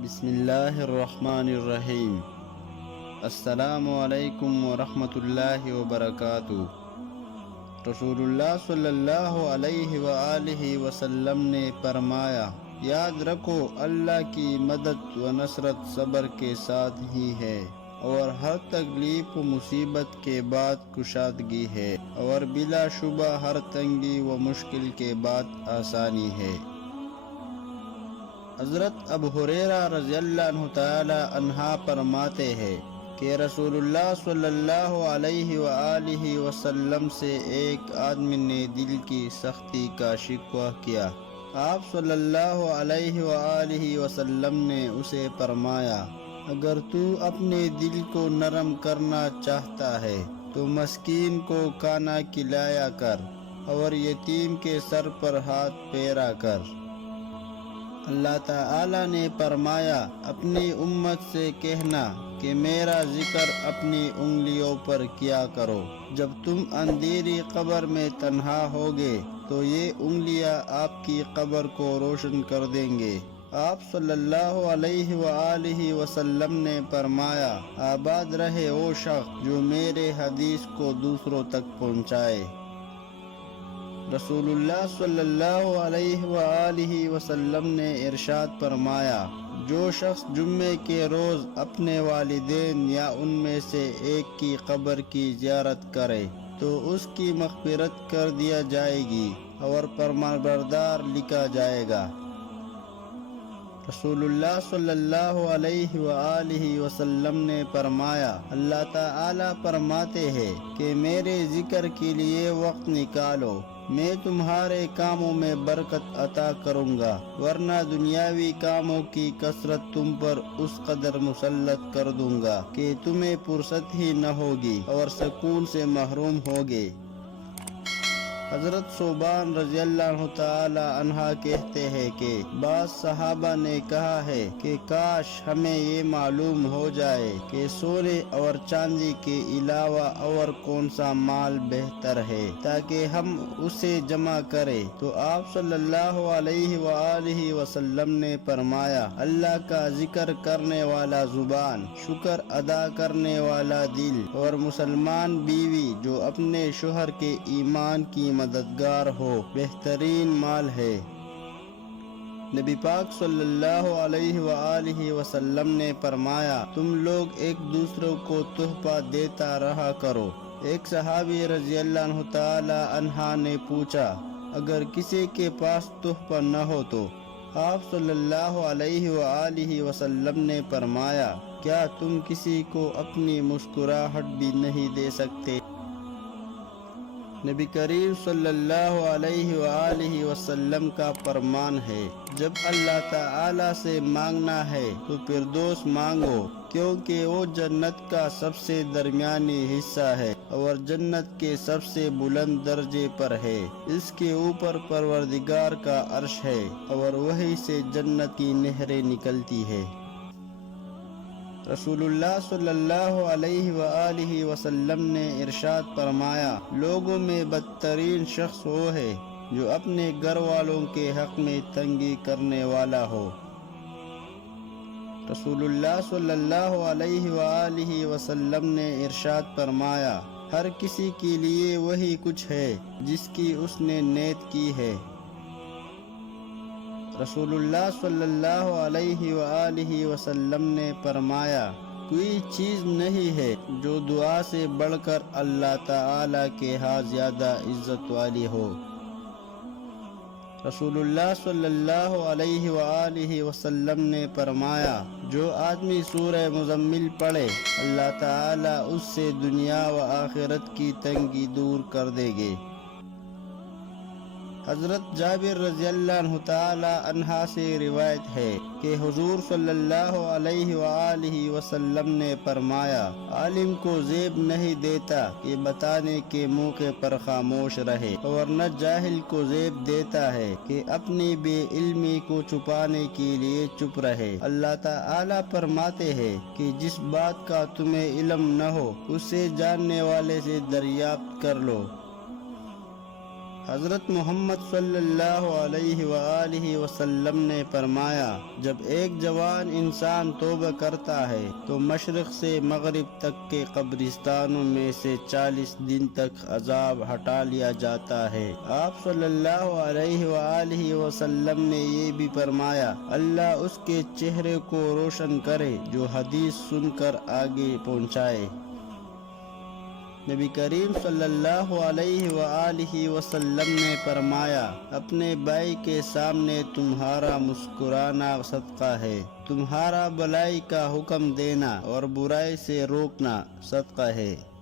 بسم اللہ الرحمن الرحیم۔ السلام علیکم ورحمۃ اللہ وبرکاتہ۔ رسول اللہ صلی اللہ علیہ وآلہ وسلم نے فرمایا، یاد رکھو اللہ کی مدد و نصرت صبر کے ساتھ ہی ہے، اور ہر تکلیف و مصیبت کے بعد کشادگی ہے، اور بلا شبہ ہر تنگی و مشکل کے بعد آسانی ہے۔ حضرت ابو ہریرہ رضی اللہ عنہ تعالی عنہ فرماتے ہیں کہ رسول اللہ صلی اللہ علیہ وآلہ وسلم سے ایک آدمی نے دل کی سختی کا شکوہ کیا۔ آپ صلی اللہ علیہ وآلہ وسلم نے اسے فرمایا، اگر تو اپنے دل کو نرم کرنا چاہتا ہے تو مسکین کو کھانا کھلایا کر اور یتیم کے سر پر ہاتھ پھیرا کر۔ اللہ تعالی نے فرمایا، اپنی امت سے کہنا کہ میرا ذکر اپنی انگلیوں پر کیا کرو۔ جب تم اندھیری قبر میں تنہا ہوگے تو یہ انگلیاں آپ کی قبر کو روشن کر دیں گے۔ آپ صلی اللہ علیہ وآلہ وسلم نے فرمایا، آباد رہے وہ شخص جو میرے حدیث کو دوسروں تک پہنچائے۔ رسول اللہ صلی اللہ علیہ وآلہ وسلم نے ارشاد فرمایا، جو شخص جمعے کے روز اپنے والدین یا ان میں سے ایک کی قبر کی زیارت کرے تو اس کی مغفرت کر دیا جائے گی اور فرمانبردار لکھا جائے گا۔ رسول اللہ صلی اللہ علیہ وآلہ وسلم نے فرمایا، اللہ تعالی فرماتے ہیں کہ میرے ذکر کے لیے وقت نکالو، میں تمہارے کاموں میں برکت عطا کروں گا، ورنہ دنیاوی کاموں کی کثرت تم پر اس قدر مسلط کر دوں گا کہ تمہیں فرصت ہی نہ ہوگی اور سکون سے محروم ہوگے۔ حضرت ثوبان رضی اللہ عنہ تعالی عنہ کہتے ہیں کہ بعض صحابہ نے کہا ہے کہ کاش ہمیں یہ معلوم ہو جائے کہ سونے اور چاندی کے علاوہ اور کون سا مال بہتر ہے تاکہ ہم اسے جمع کریں، تو آپ صلی اللہ علیہ وآلہ وسلم نے فرمایا، اللہ کا ذکر کرنے والا زبان، شکر ادا کرنے والا دل، اور مسلمان بیوی جو اپنے شوہر کے ایمان کی مددگار ہو، بہترین مال ہے۔ نبی پاک صلی اللہ علیہ وآلہ وسلم نے فرمایا، تم لوگ ایک دوسرے کو تحفہ دیتا رہا کرو۔ ایک صحابی رضی اللہ عنہ تعالی عنہ نے پوچھا، اگر کسی کے پاس تحفہ نہ ہو تو؟ آپ صلی اللہ علیہ وآلہ وسلم نے فرمایا، کیا تم کسی کو اپنی مسکراہٹ بھی نہیں دے سکتے؟ نبی کریم صلی اللہ علیہ وآلہ وسلم کا فرمان ہے، جب اللہ تعالی سے مانگنا ہے تو فردوس مانگو، کیونکہ وہ جنت کا سب سے درمیانی حصہ ہے اور جنت کے سب سے بلند درجے پر ہے۔ اس کے اوپر پروردگار کا عرش ہے اور وہیں سے جنت کی نہریں نکلتی ہے۔ رسول اللہ صلی اللہ علیہ وآلہ وسلم نے ارشاد فرمایا، لوگوں میں بدترین شخص وہ ہے جو اپنے گھر والوں کے حق میں تنگی کرنے والا ہو۔ رسول اللہ صلی اللہ علیہ وآلہ وسلم نے ارشاد فرمایا، ہر کسی کے لیے وہی کچھ ہے جس کی اس نے نیت کی ہے۔ رسول اللہ صلی اللہ علیہ وآلہ وسلم نے فرمایا، کوئی چیز نہیں ہے جو دعا سے بڑھ کر اللہ تعالی کے ہاں زیادہ عزت والی ہو۔ رسول اللہ صلی اللہ علیہ وآلہ وسلم نے فرمایا، جو آدمی سورہ مزمل پڑھے اللہ تعالی اس سے دنیا و آخرت کی تنگی دور کر دے گے۔ حضرت جابر رضی اللہ عنہ تعالی عنہ سے روایت ہے کہ حضور صلی اللہ علیہ وآلہ وسلم نے فرمایا، عالم کو زیب نہیں دیتا کہ بتانے کے موقع پر خاموش رہے، اور نہ جاہل کو زیب دیتا ہے کہ اپنی بے علمی کو چھپانے کے لیے چپ رہے۔ اللہ تعالی فرماتے ہیں کہ جس بات کا تمہیں علم نہ ہو اسے جاننے والے سے دریافت کر لو۔ حضرت محمد صلی اللہ علیہ وآلہ وسلم نے فرمایا، جب ایک جوان انسان توبہ کرتا ہے تو مشرق سے مغرب تک کے قبرستانوں میں سے 40 دن تک عذاب ہٹا لیا جاتا ہے۔ آپ صلی اللہ علیہ وآلہ وسلم نے یہ بھی فرمایا، اللہ اس کے چہرے کو روشن کرے جو حدیث سن کر آگے پہنچائے۔ نبی کریم صلی اللہ علیہ وآلہ وسلم نے فرمایا، اپنے بھائی کے سامنے تمہارا مسکرانا صدقہ ہے، تمہارا بھلائی کا حکم دینا اور برائی سے روکنا صدقہ ہے۔